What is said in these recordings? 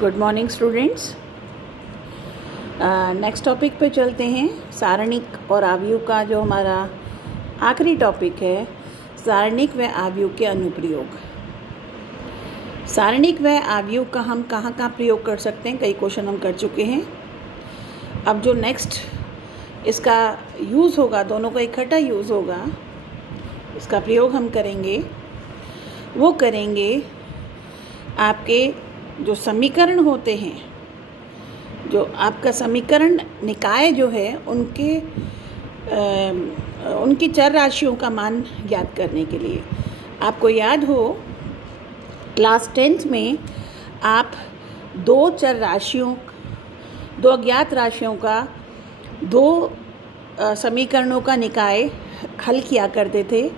Good morning students. Next topic पे चलते हैं। सारणिक और आव्यूह का जो हमारा आखिरी टॉपिक है, सारणिक व आव्यूह के अनुप्रयोग। सारणिक व आव्यूह का हम कहाँ कहाँ प्रयोग कर सकते हैं, कई क्वेश्चन हम कर चुके हैं। अब जो नेक्स्ट इसका यूज़ होगा, दोनों का इकट्ठा यूज़ होगा, इसका प्रयोग हम करेंगे, वो करेंगे आपके जो समीकरण होते हैं, जो आपका समीकरण निकाय जो है उनकी चर राशियों का मान ज्ञात करने के लिए। आपको याद हो क्लास 10th में आप दो अज्ञात राशियों का दो समीकरणों का निकाय हल किया करते थे।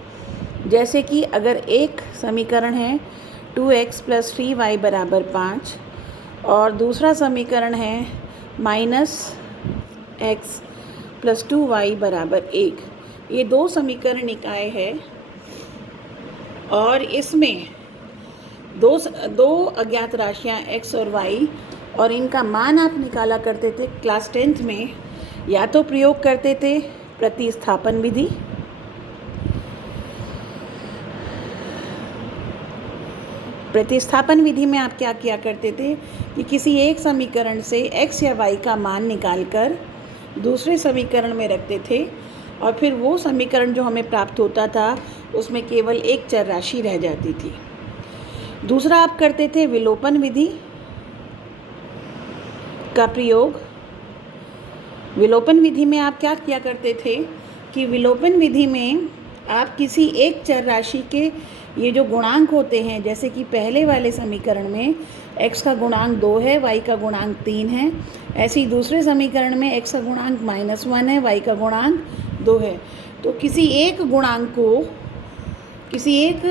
जैसे कि अगर एक समीकरण है 2x + 3y = 5 और दूसरा समीकरण है -x + 2y = 1। ये दो समीकरण निकाय है और इसमें दो अज्ञात राशियां x और y, और इनका मान आप निकाला करते थे क्लास 10th में। या तो प्रयोग करते थे प्रतिस्थापन विधि, प्रतिस्थापन विधि में आप क्या किया करते थे कि किसी एक समीकरण से x या y का मान निकालकर दूसरे समीकरण में रखते थे और फिर वो समीकरण जो हमें प्राप्त होता था उसमें केवल एक चर राशि रह जाती थी। दूसरा आप करते थे विलोपन विधि का प्रयोग। विलोपन विधि में आप क्या किया करते थे कि विलोपन विधि में आप किसी एक चर राशि के ये जो गुणांक होते हैं, जैसे कि पहले वाले समीकरण में x का गुणांक 2 है, y का गुणांक 3 है, ऐसे ही दूसरे समीकरण में x का गुणांक -1 है, y का गुणांक 2 है। तो किसी एक गुणांक को, किसी एक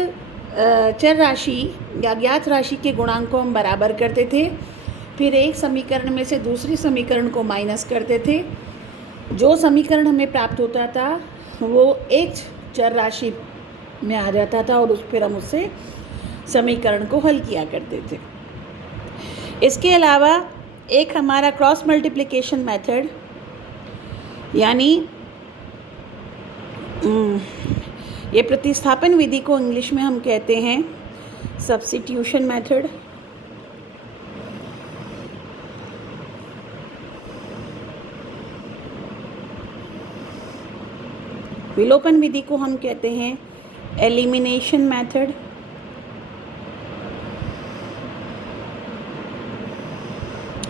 चर राशि या ज्ञात राशि के गुणांक को हम बराबर करते थे, फिर एक समीकरण में से दूसरे समीकरण को माइनस करते थे। जो समीकरण हमें प्राप्त होता था वो एक चर राशि में आ जाता था और फिर हम उससे समीकरण को हल किया करते थे। इसके अलावा एक हमारा क्रॉस मल्टीप्लिकेशन मेथड, यानी ये प्रतिस्थापन विधि को इंग्लिश में हम कहते हैं सब्स्टिट्यूशन मेथड। विलोपन विधि को हम कहते हैं एलिमिनेशन मेथड।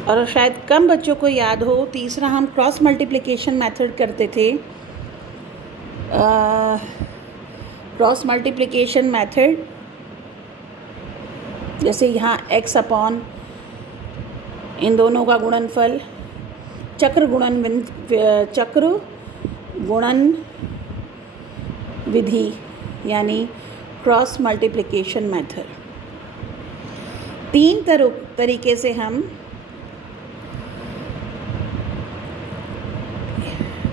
और शायद कम बच्चों को याद हो, तीसरा हम क्रॉस मल्टीप्लिकेशन मेथड करते थे। क्रॉस मल्टीप्लिकेशन मेथड जैसे यहाँ x अपॉन इन दोनों का गुणनफल, चक्र गुणन विधि, यानी क्रॉस मल्टीप्लिकेशन मेथड। तीन तरीके से हम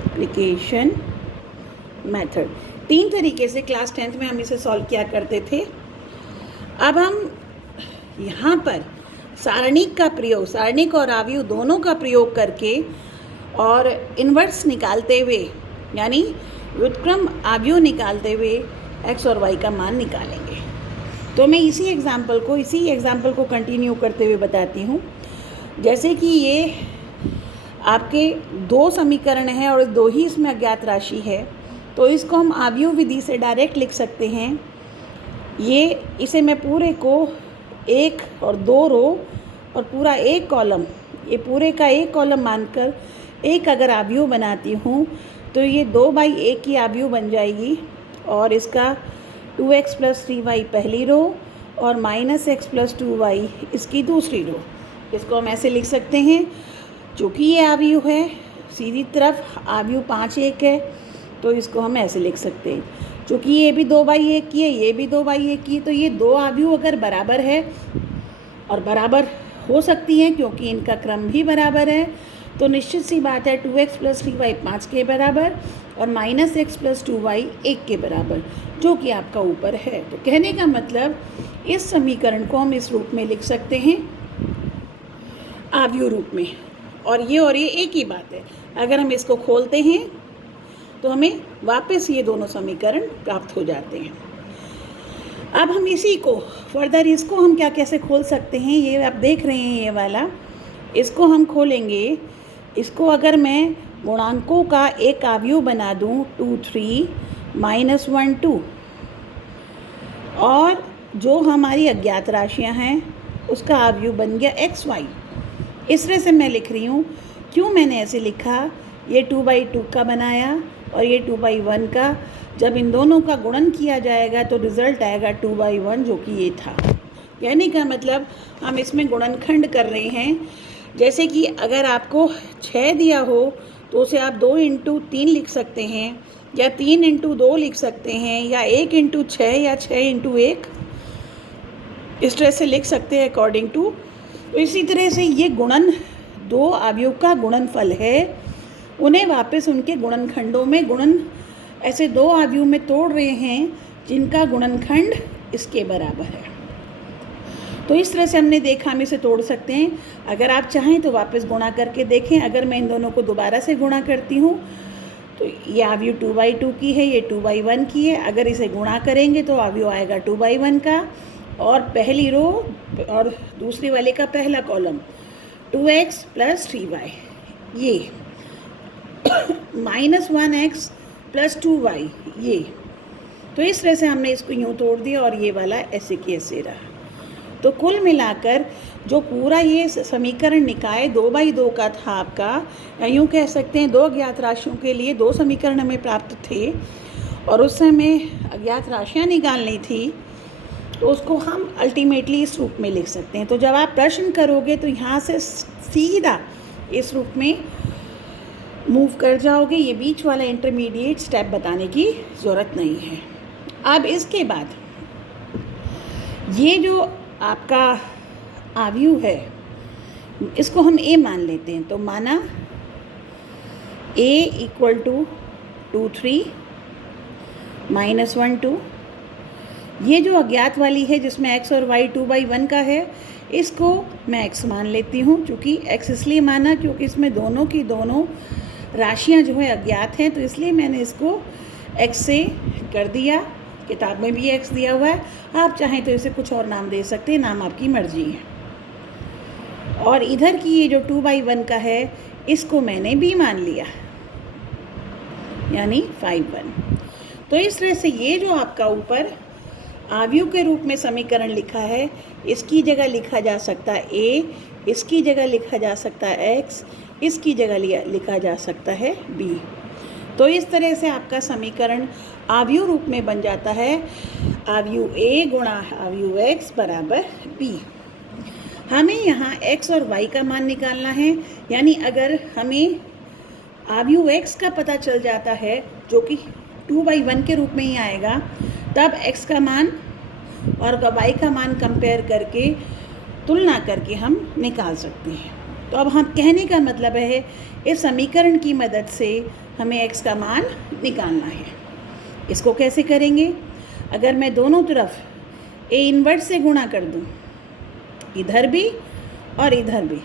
एप्लीकेशन मेथड, तीन तरीके से क्लास 10th में हम इसे सॉल्व किया करते थे। अब हम यहाँ पर सारणिक का प्रयोग, सारणिक और आव्यूह दोनों का प्रयोग करके और इन्वर्स निकालते हुए, यानी व्युत्क्रम आव्यूह निकालते हुए x और y का मान निकालेंगे। तो मैं इसी एग्जाम्पल को कंटिन्यू करते हुए बताती हूँ। जैसे कि ये आपके दो समीकरण हैं और दो ही इसमें अज्ञात राशि है, तो इसको हम आव्यूह विधि से डायरेक्ट लिख सकते हैं। इसे मैं पूरे को एक और दो रो और पूरा एक कॉलम, ये पूरे का एक कॉलम मानकर एक अगर आव्यूह बनाती हूँ तो ये 2/1 की आव्यूह बन जाएगी। और इसका 2x + 3y पहली रो और -x + 2y इसकी दूसरी रो। इसको हम ऐसे लिख सकते हैं, चूँकि ये आव्यूह है, सीधी तरफ आव्यूह 5/1 है, तो इसको हम ऐसे लिख सकते हैं। चूँकि ये भी 2/1 की है, ये भी 2/1 की है, तो ये दो आव्यूह अगर बराबर है और बराबर हो सकती हैं क्योंकि इनका क्रम भी बराबर है, तो निश्चित सी बात है 2x + 3y 5 के बराबर और -x + 2y 1 के बराबर, जो कि आपका ऊपर है। तो कहने का मतलब इस समीकरण को हम इस रूप में लिख सकते हैं आव्यूह रूप में, और ये एक ही बात है। अगर हम इसको खोलते हैं तो हमें वापस ये दोनों समीकरण प्राप्त हो जाते हैं। अब हम इसी को फर्दर इसको हम कैसे खोल सकते हैं, ये आप देख रहे हैं ये वाला, इसको हम खोलेंगे। इसको अगर मैं गुणांकों का एक आव्यूह बना दूं 2 3 -1 2, और जो हमारी अज्ञात राशियां हैं उसका आव्यूह बन गया x y। इस तरह से मैं लिख रही हूँ। क्यों मैंने ऐसे लिखा, ये 2/2 का बनाया और ये 2/1 का, जब इन दोनों का गुणन किया जाएगा तो रिज़ल्ट आएगा 2/1, जो कि ये था। कहने का मतलब हम इसमें गुणनखंड कर रहे हैं। जैसे कि अगर आपको 6 दिया हो तो उसे आप 2 × 3 लिख सकते हैं, या 3 × 2 लिख सकते हैं, या 1 × 6 या 6 × 1, इस तरह से लिख सकते हैं अकॉर्डिंग टू। तो इसी तरह से ये गुणन दो आव्यूह का गुणनफल है, उन्हें वापस उनके गुणनखंडों में गुणन ऐसे दो आव्यूह में तोड़ रहे हैं जिनका गुणनखंड इसके बराबर है। तो इस तरह से हमने देखा, हम इसे तोड़ सकते हैं। अगर आप चाहें तो वापस गुणा करके देखें। अगर मैं इन दोनों को दोबारा से गुणा करती हूँ तो ये आव्यूह 2/2 की है, ये 2/1 की है। अगर इसे गुणा करेंगे तो आव्यूह आएगा 2/1 का, और पहली रो और दूसरी वाले का पहला कॉलम 2x + 3y, ये -1x + 2y, ये। तो इस तरह से हमने इसको यूँ तोड़ दिया और ये वाला ऐसे की ऐसे रहा। तो कुल मिलाकर जो पूरा ये समीकरण निकाय 2/2 का था आपका, या यूँ कह सकते हैं 2 अज्ञात राशियों के लिए 2 समीकरण हमें प्राप्त थे, और उससे हमें अज्ञात राशियाँ निकालनी थी, तो उसको हम अल्टीमेटली इस रूप में लिख सकते हैं। तो जब आप प्रश्न करोगे तो यहाँ से सीधा इस रूप में मूव कर जाओगे। ये बीच वाला इंटरमीडिएट स्टेप बताने की ज़रूरत नहीं है। अब इसके बाद ये जो आपका आव्यूह है इसको हम a मान लेते हैं। तो माना a = 2 3 -1 2। ये जो अज्ञात वाली है जिसमें x और y 2/1 का है, इसको मैं x मान लेती हूँ। चूँकि x इसलिए माना क्योंकि इसमें दोनों की दोनों राशियाँ जो है अज्ञात हैं, तो इसलिए मैंने इसको x से कर दिया। किताब में भी x दिया हुआ है, आप चाहें तो इसे कुछ और नाम दे सकते हैं, नाम आपकी मर्जी है। और इधर की ये जो 2/1 का है, इसको मैंने b मान लिया, यानी 5/1। तो इस तरह से ये जो आपका ऊपर आव्यूह के रूप में समीकरण लिखा है, इसकी जगह लिखा जा सकता है a, इसकी जगह लिखा जा सकता है x, इसकी जगह लिखा जा सकता है b। तो इस तरह से आपका समीकरण आव्यूह रूप में बन जाता है, आव्यूह a गुणा आव्यूह x बराबर b। हमें यहाँ x और y का मान निकालना है, यानी अगर हमें आव्यूह x का पता चल जाता है, जो कि 2/1 के रूप में ही आएगा, तब x का मान और y का मान कंपेयर करके, तुलना करके हम निकाल सकते हैं। तो अब हम कहने का मतलब है, इस समीकरण की मदद से हमें x का मान निकालना है। इसको कैसे करेंगे? अगर मैं दोनों तरफ a इन्वर्स से गुणा कर दूं, इधर भी और इधर भी,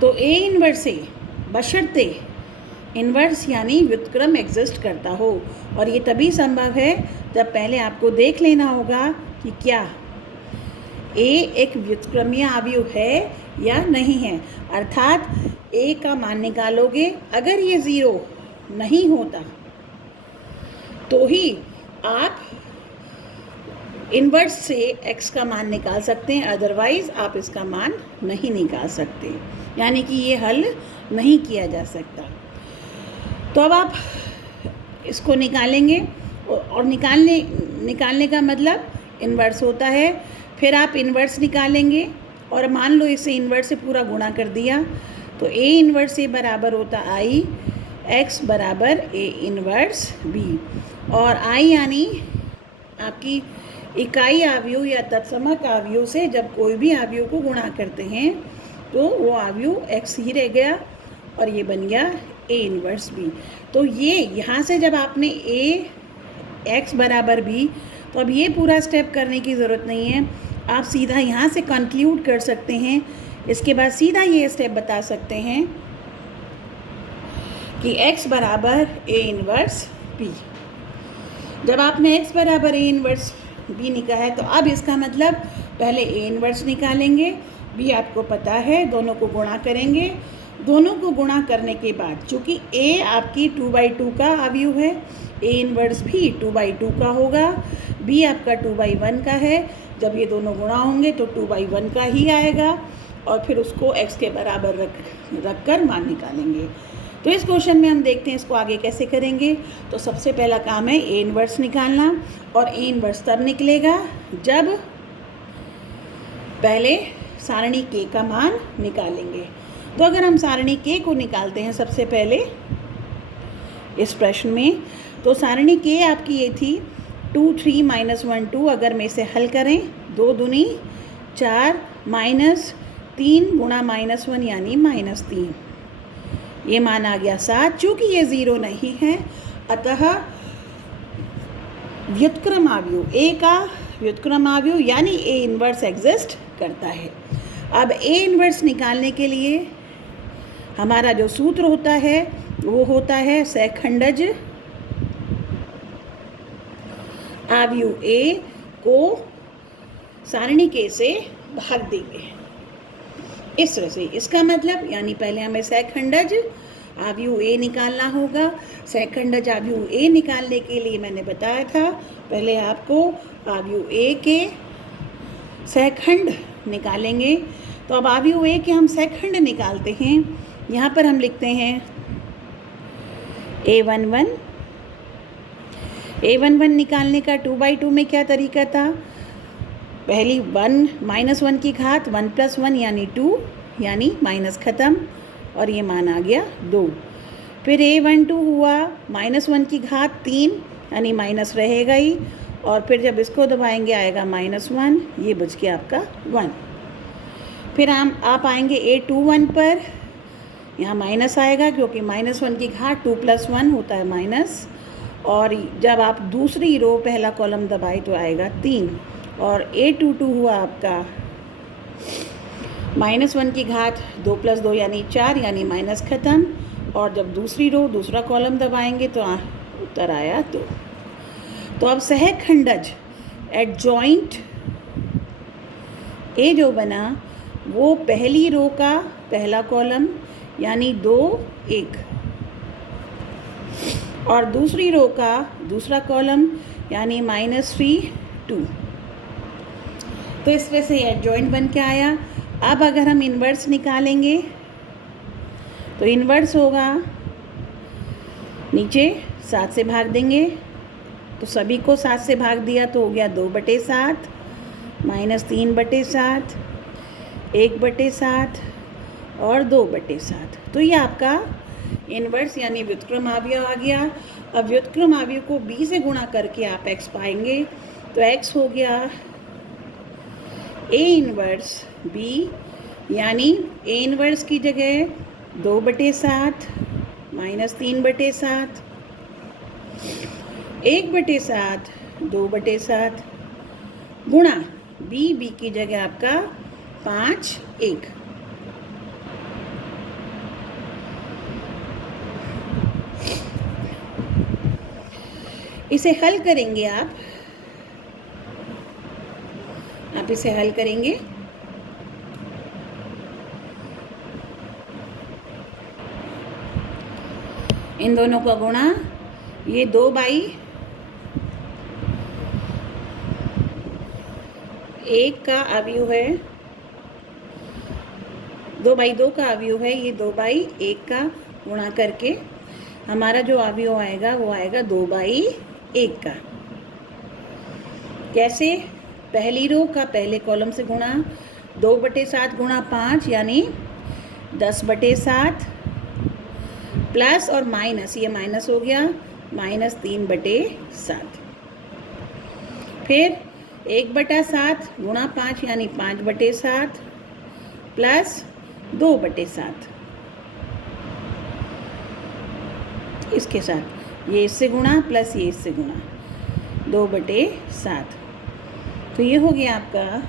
तो a इन्वर्स से बशर्ते इन्वर्स यानी व्युत्क्रम एग्जिस्ट करता हो, और ये तभी संभव है जब पहले आपको देख लेना होगा कि क्या a एक व्युत्क्रमीय आव्यूह है या नहीं है। अर्थात a का मान निकालोगे, अगर ये 0 नहीं होता तो ही आप इन्वर्स से x का मान निकाल सकते हैं, अदरवाइज़ आप इसका मान नहीं निकाल सकते, यानी कि ये हल नहीं किया जा सकता। तो अब आप इसको निकालेंगे, और निकालने का मतलब इन्वर्स होता है। फिर आप इन्वर्स निकालेंगे, और मान लो इसे इन्वर्स से पूरा गुणा कर दिया, तो a इन्वर्स a बराबर होता I, x बराबर a इन्वर्स b। और I यानी आपकी इकाई आव्यूह या तत्समक आव्यूह से जब कोई भी आव्यूह को गुणा करते हैं तो वो आव्यूह x ही रह गया, और ये बन गया a इन्वर्स b। तो ये यहाँ से जब आपने a x बराबर b, तो अब ये पूरा स्टेप करने की ज़रूरत नहीं है। आप सीधा यहाँ से कंक्लूड कर सकते हैं। इसके बाद सीधा ये स्टेप बता सकते हैं कि x बराबर a इनवर्स b। जब आपने x बराबर a इनवर्स b निकाला है तो अब इसका मतलब पहले a इनवर्स निकालेंगे, b आपको पता है, दोनों को गुणा करेंगे। दोनों को गुणा करने के बाद चूँकि a आपकी 2/2 का अवयव है, a इनवर्स भी 2/2 का होगा, b आपका 2/1 का है। जब ये दोनों गुणा होंगे तो 2/1 का ही आएगा और फिर उसको x के बराबर रख कर मान निकालेंगे। तो इस क्वेश्चन में हम देखते हैं इसको आगे कैसे करेंगे। तो सबसे पहला काम है a इनवर्स निकालना, और a इनवर्स तब निकलेगा जब पहले सारणी k का मान निकालेंगे। तो अगर हम सारणी k को निकालते हैं सबसे पहले इस प्रश्न में, तो सारणी k आपकी ये थी 2 3 -1 2। अगर में इसे हल करें 2 दूनी 4 -3 गुणा -1 यानी -3, ये मान आ गया 7। चूँकि ये 0 नहीं है अतः व्युत्क्रमावयव a का व्युत्क्रमावयव यानी a इनवर्स एग्जिस्ट करता है। अब a इनवर्स निकालने के लिए हमारा जो सूत्र होता है वो होता है सहखंडज अवयव a को सारणी k से भाग देंगे इस तरह से। इसका मतलब यानी पहले हमें सहखंडज अवयव a निकालना होगा। सहखंडज अवयव a निकालने के लिए मैंने बताया था पहले आपको अवयव a के सहखंड निकालेंगे। तो अब अवयव a के हम सहखंड निकालते हैं। यहाँ पर हम लिखते हैं a11 निकालने का 2/2 में क्या तरीका था, पहली 1 -1 की घात 1 + 1 यानी 2 यानी माइनस ख़त्म और ये मान आ गया 2। फिर a12 हुआ -1 की घात 3 यानी माइनस रहेगा ही, और फिर जब इसको दबाएंगे आएगा -1, ये बच गया आपका 1। फिर आप आएंगे a21 पर, यहाँ माइनस आएगा क्योंकि -1 की घात 2 + 1 होता है माइनस, और जब आप दूसरी रो पहला कॉलम दबाए तो आएगा 3। और a22 हुआ आपका -1 की घात 2 + 2 यानी 4 यानी माइनस ख़त्म, और जब दूसरी रो दूसरा कॉलम दबाएंगे तो उत्तर आया 2। तो अब सहखंडज एडजॉइंट ए जो बना वो पहली रो का पहला कॉलम यानी 2 1, और दूसरी रो का दूसरा कॉलम यानी -3 2। तो इस तरह से एडजॉइंट बन के आया। अब अगर हम इन्वर्स निकालेंगे तो इन्वर्स होगा नीचे 7 से भाग देंगे, तो सभी को 7 से भाग दिया तो हो गया 2/7 -3/7 1/7 और 2/7। तो ये आपका इन्वर्स यानी व्युत्क्रम अवयव आ गया। अब व्युत्क्रम अवयव को b से गुणा करके आप x पाएंगे, तो x हो गया a इन्वर्स b यानी a इन्वर्स की जगह 2/7 -3/7 1/7 2/7 गुणा b की जगह आपका 5 1। इसे हल करेंगे आप इसे हल करेंगे इन दोनों का गुणा, ये 2/1 का अवयव है, 2/2 का अवयव है, ये 2/1 का गुणा करके हमारा जो अवयव आएगा वो आएगा 2/1 का। कैसे, पहली रो का पहले कॉलम से गुणा 2/7 गुणा 5 यानी 10/7 प्लस और माइनस, ये माइनस हो गया -3/7। फिर 1/7 गुणा 5 यानी 5/7 प्लस 2/7, इसके साथ ये इससे गुणा प्लस ये इससे गुणा 2/7। तो ये हो गया आपका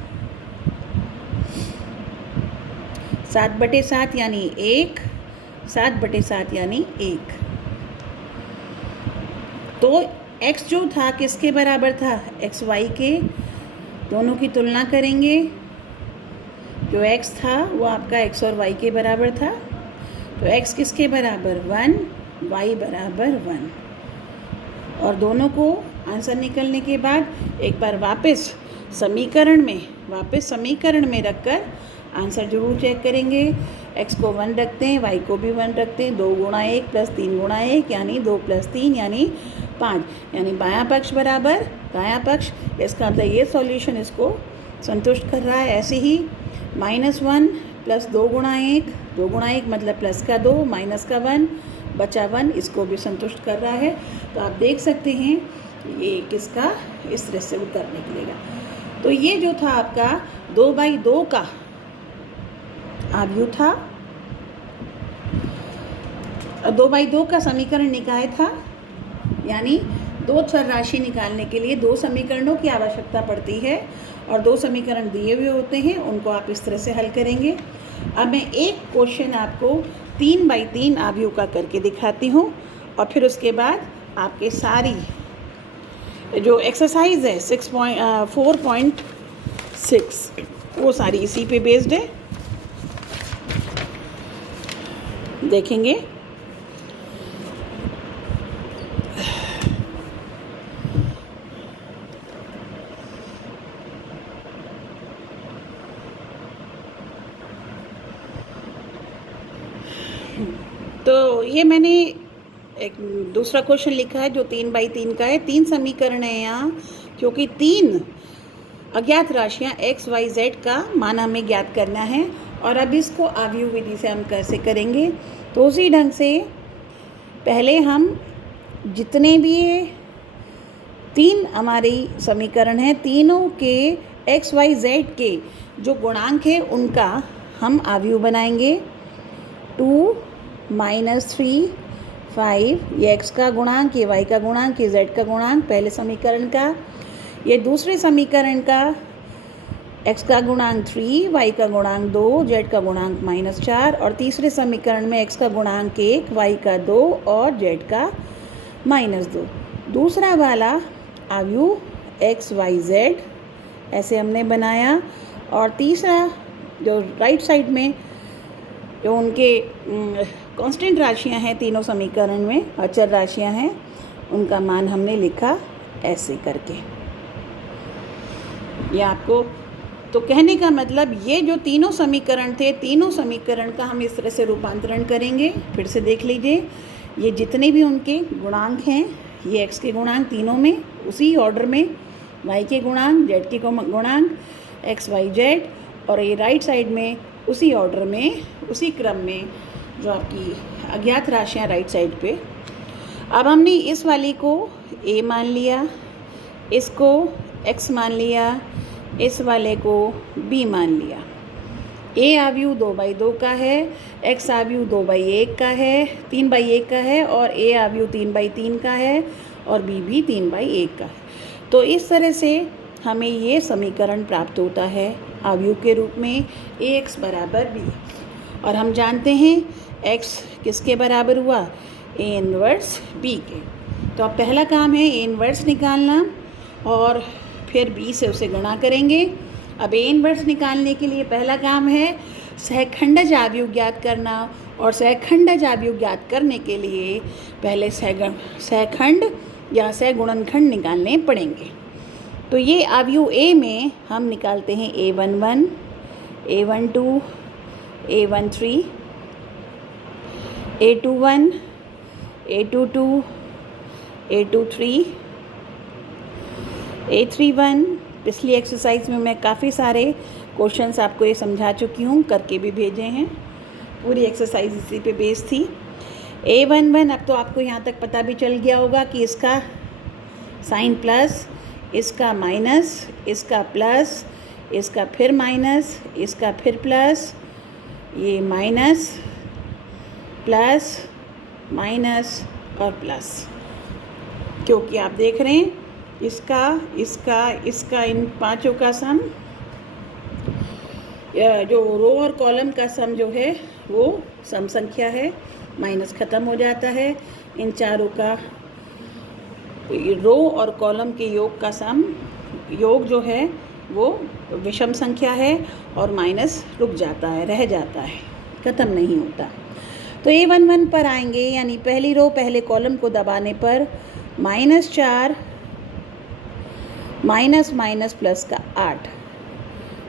7/7 यानी 1, 7/7 यानी 1। तो x जो था किसके बराबर था? एक्स वाई के। दोनों की तुलना करेंगे। जो x था वो आपका x और y के बराबर था। तो x किसके बराबर? 1, y बराबर 1। और दोनों को आंसर निकलने के बाद एक बार वापस समीकरण में रखकर आंसर जरूर चेक करेंगे। x को 1 रखते हैं, y को भी 1 रखते हैं। 2 गुणा 1 प्लस 3 गुणा 1 यानी 2 प्लस 3 यानी 5, यानी बायां पक्ष बराबर दायां पक्ष। इसका मतलब ये सॉल्यूशन इसको संतुष्ट कर रहा है। ऐसे ही -1 प्लस 2 गुणा 1, 2 गुणा 1 मतलब प्लस का 2 माइनस का 1 बचा 1, इसको भी संतुष्ट कर रहा है। तो आप देख सकते हैं ये किसका इस तरह से उत्तर निकलेगा। तो ये जो था आपका 2/2 का आव्यूह था, 2/2 का समीकरण निकाय था। यानी 2 चर राशि निकालने के लिए 2 समीकरणों की आवश्यकता पड़ती है और 2 समीकरण दिए हुए होते हैं, उनको आप इस तरह से हल करेंगे। अब मैं एक क्वेश्चन आपको 3/3 आव्यूह का करके दिखाती हूँ और फिर उसके बाद आपके सारी जो एक्सरसाइज है 4.6 वो सारी इसी पे बेस्ड है, देखेंगे। तो ये मैंने एक दूसरा क्वेश्चन लिखा है जो 3/3 का है। 3 समीकरण है यहाँ, क्योंकि 3 अज्ञात राशियाँ x, y, z का मान हमें ज्ञात करना है। और अब इसको आव्यूह विधि से हम कैसे करेंगे? तो उसी ढंग से पहले हम जितने भी 3 हमारी समीकरण हैं, तीनों के x, y, z के जो गुणांक है उनका हम आव्यूह बनाएंगे। 2 -3 5, ये x का गुणांक, ये y का गुणांक, ये z का गुणांक पहले समीकरण का। ये दूसरे समीकरण का x का गुणांक 3, y का गुणांक 2, z का गुणांक -4। और तीसरे समीकरण में x का गुणांक 1, y का 2 और z का -2। दूसरा वाला आव्यूह x, y, z ऐसे हमने बनाया। और तीसरा जो राइट साइड में जो उनके कांस्टेंट राशियां हैं तीनों समीकरण में, अचर राशियां हैं, उनका मान हमने लिखा ऐसे करके। ये आपको तो कहने का मतलब ये जो तीनों समीकरण थे, तीनों समीकरण का हम इस तरह से रूपांतरण करेंगे। फिर से देख लीजिए, ये जितने भी उनके गुणांक हैं, ये x के गुणांक तीनों में उसी ऑर्डर में, y के गुणांक, z के गुणांक x, y, z, और ये राइट साइड में उसी ऑर्डर में, उसी क्रम में जो आपकी अज्ञात राशियाँ राइट साइड पे। अब हमने इस वाली को a मान लिया, इसको x मान लिया, इस वाले को b मान लिया। a आव्यूह 2/2 का है, x आव्यूह 2/1 का है, 3/1 का है, और a आव्यूह 3/3 का है, और b भी 3/1 का है। तो इस तरह से हमें ये समीकरण प्राप्त होता है आव्यूह के रूप में ax बराबर b। और हम जानते हैं x किसके बराबर हुआ? a इन्वर्स b के। तो अब पहला काम है a इन्वर्स निकालना और फिर b से उसे गुणा करेंगे। अब a इन्वर्स निकालने के लिए पहला काम है सहखंडज आव्यूह ज्ञात करना, और सहखंडज आव्यूह ज्ञात करने के लिए पहले सहखंड या सहगुणनखंड निकालने पड़ेंगे। तो ये आव्यूह a में हम निकालते हैं a11, a12, a13, a21, a22, a23, a31। पिछली एक्सरसाइज में मैं काफ़ी सारे क्वेश्चंस आपको ये समझा चुकी हूँ, करके भी भेजे हैं। पूरी एक्सरसाइज इसी पे बेस थी। a11, अब तो आपको यहाँ तक पता भी चल गया होगा कि इसका साइन प्लस, इसका माइनस, इसका प्लस, इसका फिर माइनस, इसका फिर प्लस, ये माइनस, प्लस, माइनस और प्लस। क्योंकि आप देख रहे हैं इसका, इसका, इसका, इन पांचों का सम जो रो और कॉलम का सम जो है वो सम संख्या है, माइनस ख़त्म हो जाता है। इन चारों का रो और कॉलम के योग का सम योग जो है वो विषम संख्या है और माइनस रुक जाता है, रह जाता है, ख़त्म नहीं होता। तो A11 पर आएंगे, यानी पहली रो पहले कॉलम को दबाने पर -4 माइनस माइनस प्लस का 8,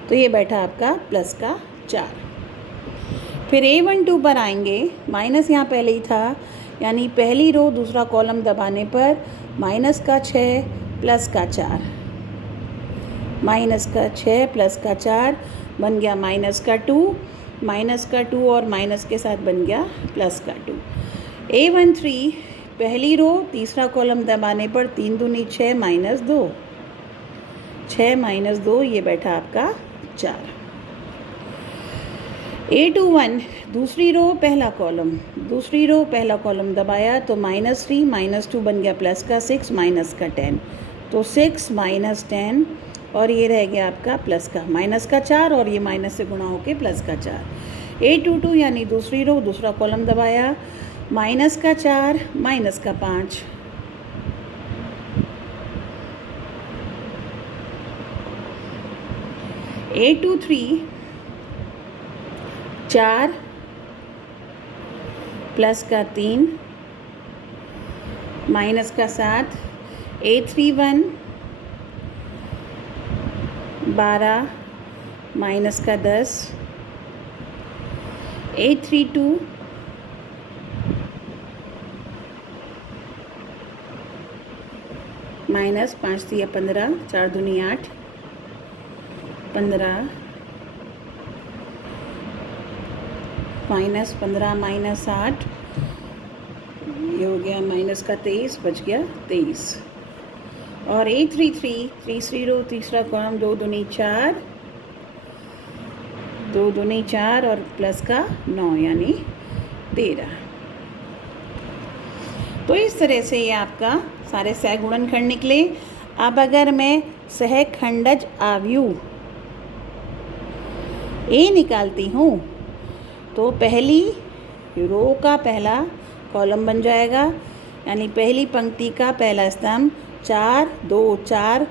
तो ये बैठा आपका प्लस का 4। फिर A12 पर आएंगे, माइनस यहाँ पहले ही था, यानी पहली रो दूसरा कॉलम दबाने पर माइनस का 6 प्लस का 4, माइनस का 6 प्लस का 4 बन गया माइनस का 2 और माइनस के साथ बन गया प्लस का 2। A13 पहली रो तीसरा कॉलम दबाने पर 3 दूनी 6 माइनस 2, 6 माइनस 2 ये बैठा आपका 4। A21 दूसरी रो पहला कॉलम दबाया तो -3 -2 बन गया प्लस का 6 माइनस का 10, तो 6 माइनस 10 और ये रह गया आपका प्लस का माइनस का 4 और ये माइनस से गुणा होके प्लस का 4। A22 यानी दूसरी रो दूसरा कॉलम दबाया, माइनस का 4 माइनस का 5, A23 4 प्लस का 3 माइनस का 7, A31 12 माइनस का 10, A32 माइनस 5 3 15 4 दूनी 8 15 माइनस 15 माइनस 8 ये हो गया माइनस का 23, बच गया 23। और A33 तीसरी रो तीसरा कॉलम 2 दूनी 4 और प्लस का 9 यानी 13। तो इस तरह से ये आपका सारे सहगुणनखंड निकले। अब अगर मैं सहखंडज आव्यूह A निकालती हूँ तो पहली रो का पहला कॉलम बन जाएगा, यानी पहली पंक्ति का पहला स्तंभ 4 2 4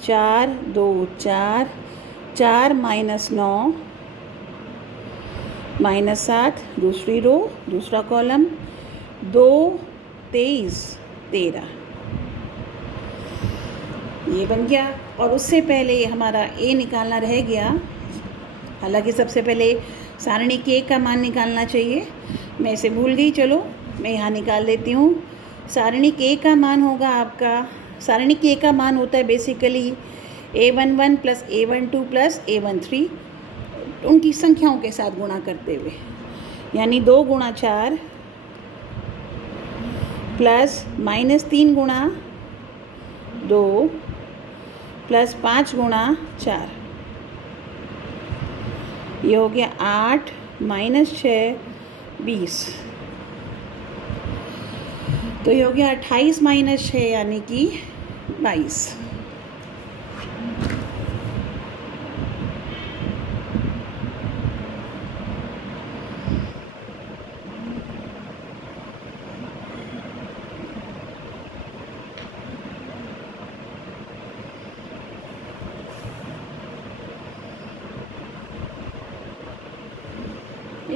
4 2 4 4 माइनस 9 माइनस 7, दूसरी रो दूसरा कॉलम 2 23 13 ये बन गया। और उससे पहले हमारा A निकालना रह गया, हालांकि सबसे पहले सारणी के का मान निकालना चाहिए, मैं इसे भूल गई, चलो मैं यहाँ निकाल देती हूँ। सारणी के का मान होगा आपका, सारणी के का मान होता है basically A11 plus A12 plus A13 उनकी संख्याओं के साथ गुणा करते हुए, यानी 2 गुणा 4 प्लस -3 गुणा 2 प्लस 5 गुणा 4, ये हो गया 8 माइनस 6 20, तो ये हो गया 28 माइनस 6 यानी कि 22।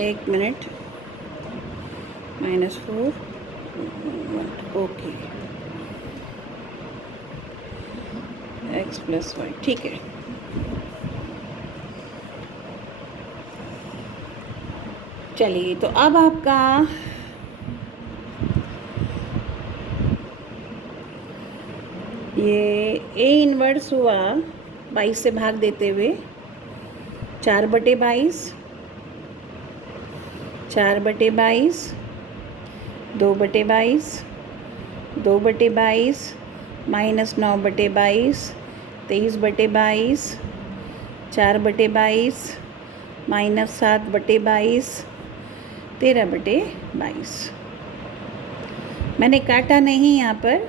एक minute, -4 okay, x plus Y, ठीक है। चलिए, तो अब आपका ये A इनवर्स हुआ 22 से भाग देते हुए 4/22 4/22 2/22 2/22 -9/22 23/22 4/22 -7/22 13/22। मैंने काटा नहीं यहाँ पर,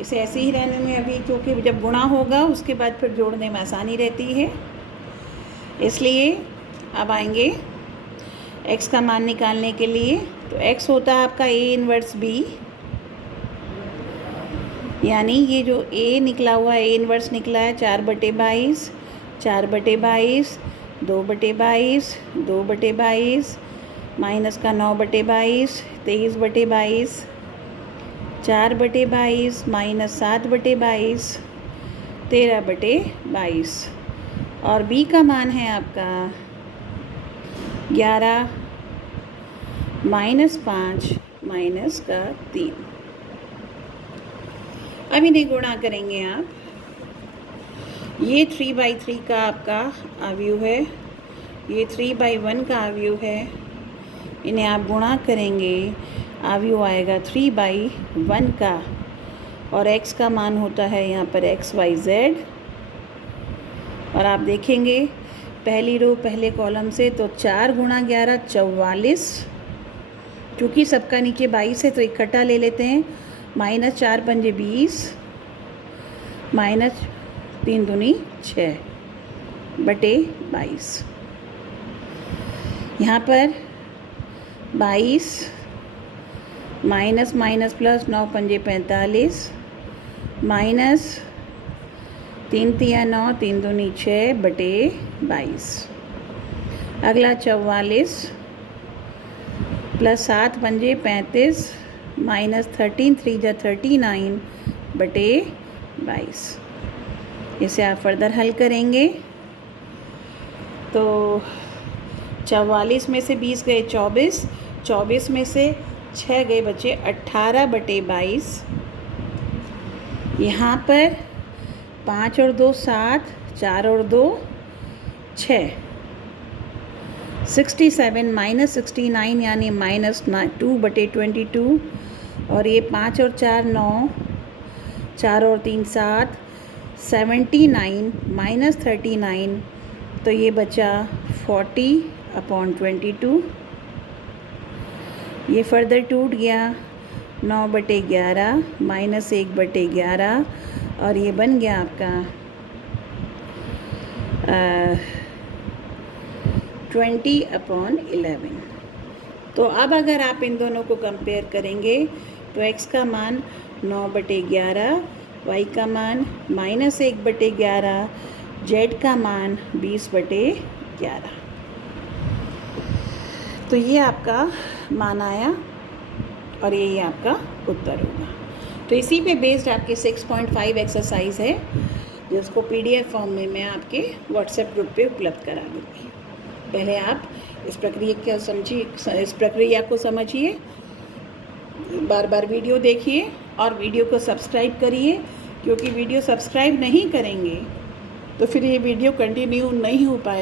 इसे ऐसे ही रहने में अभी, क्योंकि जब गुणा होगा उसके बाद फिर जोड़ने में आसानी रहती है। इसलिए अब आएंगे x का मान निकालने के लिए। तो x होता है आपका a इन्वर्स b, यानी ये जो a निकला हुआ a इन्वर्स निकला है 4/22, 4/22, 2/22, 2/22, माइनस का 9/22, 23/22, 4/22, माइनस 7/22, 13/22, और b का मान है आपका 11, -5, माइनस का 3। अब इन्हें गुणा करेंगे आप। ये 3/3 का आपका अवयव है, ये 3/1 का अवयव है। इन्हें आप गुणा करेंगे, अवयव आएगा 3/1 का, और x का मान होता है यहाँ पर XYZ। और आप देखेंगे पहली रो पहले कॉलम से, तो 4 × 11 44, क्योंकि सबका नीचे 22 है तो इकट्ठा ले लेते हैं, -4 × 5 20, -3 दूनी 6/22। यहाँ पर 22, माइनस माइनस प्लस 9 × 5 45, माइनस 3 × 3 9, 3 दूनी 6/22। अगला 44, प्लस 7 × 5 35, माइनस 13 3 × 39/22। इसे आप फर्दर हल करेंगे तो 44 में से 20 गए 24, 24 में से 6 गए बचे 18/22। यहाँ पर 5 और 2 7, 4 और 2 6, 67 माइनस 69 यानी -2/22, और ये 5 और 4 9, 4 और 3 7, 79 माइनस 39, तो ये बचा 40/22। ये फर्दर टूट गया 9/11 माइनस 1/11, और ये बन गया आपका 20/11। तो अब अगर आप इन दोनों को कंपेयर करेंगे तो x का मान 9/11, y का मान -1/11, z का मान 20/11। तो ये आपका मान आया और यही आपका उत्तर होगा। तो इसी पे बेस्ड आपके 6.5 एक्सरसाइज है, जिसको PDF फॉर्म में मैं आपके व्हाट्सएप ग्रुप पे उपलब्ध करा दूँगी। पहले आप इस प्रक्रिया को समझिए, बार बार वीडियो देखिए और वीडियो को सब्सक्राइब करिए, क्योंकि वीडियो सब्सक्राइब नहीं करेंगे तो फिर ये वीडियो कंटिन्यू नहीं हो पाएगा।